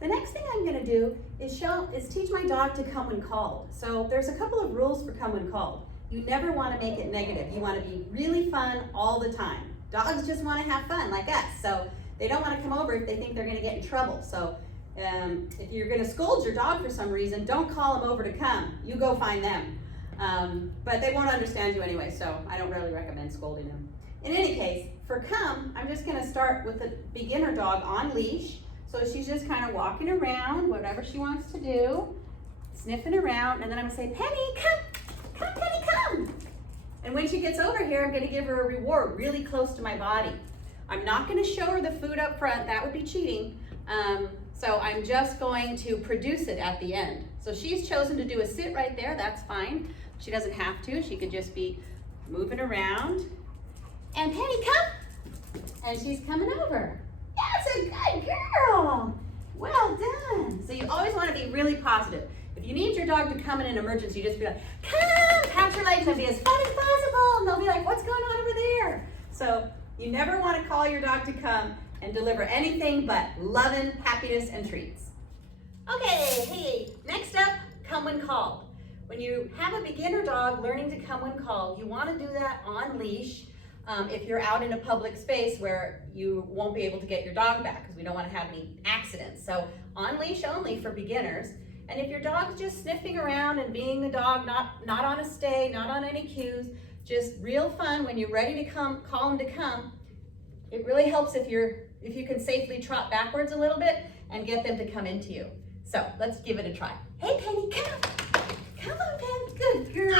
The next thing I'm gonna do is teach my dog to come when called. So there's a couple of rules for come when called. You never wanna make it negative. You wanna be really fun all the time. Dogs just wanna have fun like us. So they don't wanna come over if they think they're gonna get in trouble. So if you're gonna scold your dog for some reason, don't call them over to come. You go find them. But they won't understand you anyway, so I don't really recommend scolding them. In any case, for come, I'm just gonna start with a beginner dog on leash. So she's just kind of walking around, whatever she wants to do, sniffing around, and then I'm gonna say, Penny, come, Penny, come. And when she gets over here, I'm gonna give her a reward really close to my body. I'm not gonna show her the food up front, that would be cheating. So I'm just going to produce it at the end. So she's chosen to do a sit right there, that's fine. She doesn't have to, she could just be moving around. And Penny, come. And she's coming over. That's a good girl. Well done. So you always want to be really positive. If you need your dog to come in an emergency, you just be like, come, pat your legs and be as fun as possible. And they'll be like, what's going on over there? So you never want to call your dog to come and deliver anything but loving, happiness, and treats. Okay, hey, next up, come when called. When you have a beginner dog learning to come when called, you want to do that on leash. If you're out in a public space where you won't be able to get your dog back because we don't want to have any accidents. So on leash only for beginners. And if your dog's just sniffing around and being the dog, not on a stay, not on any cues, just real fun when you're ready to come, call him to come. It really helps if you can safely trot backwards a little bit and get them to come into you. So let's give it a try. Hey Penny, come. Come on Penny, good girl.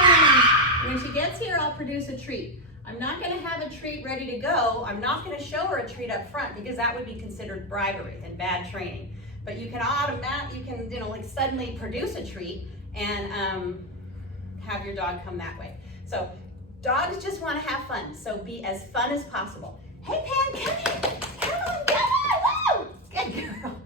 When she gets here, I'll produce a treat. I'm not gonna have a treat ready to go. I'm not gonna show her a treat up front because that would be considered bribery and bad training. But you can like suddenly produce a treat and have your dog come that way. So dogs just wanna have fun, so be as fun as possible. Hey Pan, come here, come on, woo! Good girl.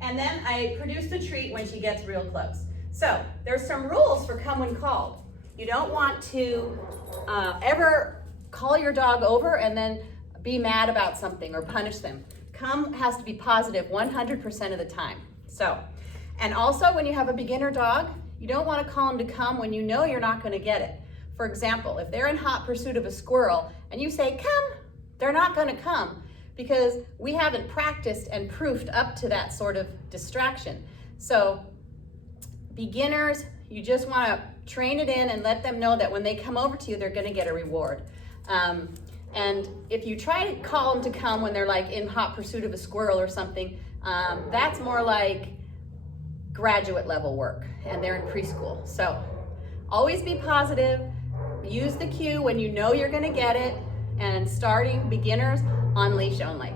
And then I produce the treat when she gets real close. So there's some rules for come when called. You don't want to ever call your dog over and then be mad about something or punish them. Come has to be positive 100% of the time. So, and also when you have a beginner dog, you don't want to call them to come when you know you're not going to get it. For example, if they're in hot pursuit of a squirrel and you say, come, they're not going to come because we haven't practiced and proofed up to that sort of distraction. So beginners, you just want to train it in and let them know that when they come over to you, they're going to get a reward. And if you try to call them to come when they're like in hot pursuit of a squirrel or something, that's more like graduate level work and they're in preschool. So always be positive, use the cue when you know you're going to get it, and starting beginners on leash only.